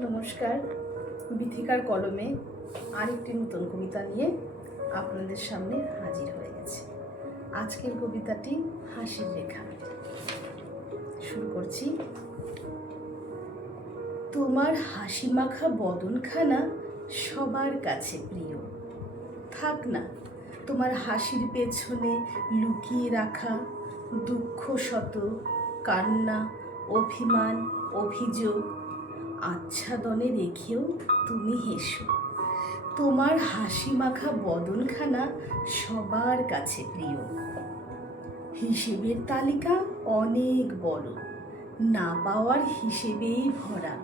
নমস্কার, বিথিকার কলমে আরেকটি নতুন কবিতা নিয়ে আপনাদের সামনে হাজির হয়ে গেছে। আজকের কবিতাটি হাসির রেখা। শুরু করছি। তোমার হাসি মাখা বদনখানা সবার কাছে প্রিয়। থাক না তোমার হাসির পেছনে লুকিয়ে রাখা দুঃখ শত, কান্না, অভিমান, অভিযোগ আচ্ছাদনে রেখেও তুমি হেসো। তোমার হাসি মাখা বদনখানা সবার কাছে প্রিয়। হিসেবের তালিকা অনেক বড়, না পাওয়ার হিসেবেই ভরা।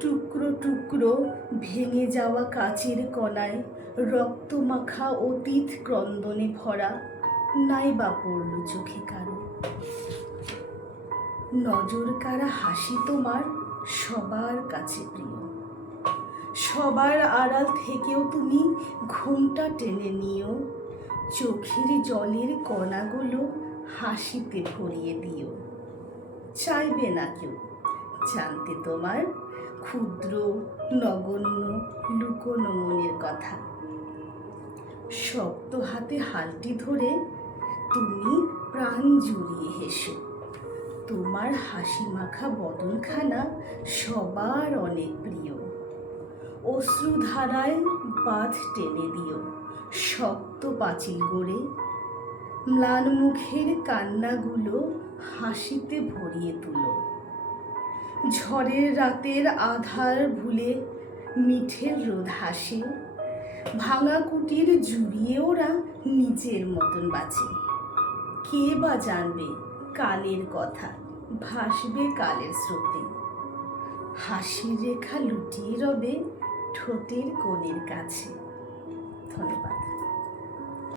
টুকরো টুকরো ভেঙে যাওয়া কাচের কণায় রক্ত মাখা অতীত ক্রন্দনে ভরা, নাই বা পড়ল চোখে কারো। নজর কাড়া হাসি তোমার সবার কাছে প্রিয়। সবার আড়াল থেকেও তুমি ঘুমটা টেনে নিও। চোখের জলের কণাগুলো হাসিতে ভরিয়ে দিও। চাইবে না কেউ জানতে তোমার ক্ষুদ্র, নগণ্য, লুকোনো মনের কথা। শক্ত হাতে হালটি ধরে তুমি প্রাণ জুড়িয়ে হেসো। তোমার হাসি মাখা বদনখানা সবার অনেক প্রিয়। অশ্রুধারায় বাঁধ টেনে দিও শক্ত পাঁচিল গড়ে। ম্লান মুখের কান্নাগুলো হাসিতে ভরিয়ে তুলো। ঝড়ের রাতের আধার ভুলে মিঠের রোদ হাসে। ভাঙা কুটির জুড়িয়ে ওরা নিজের মতন বাঁচে। কে বা জানবে কালের কথা, ভাসবে কালের স্রোতে। হাসির রেখা লুটিয়ে রবে ঠোঁটের কোণের কাছে। ধন্যবাদ।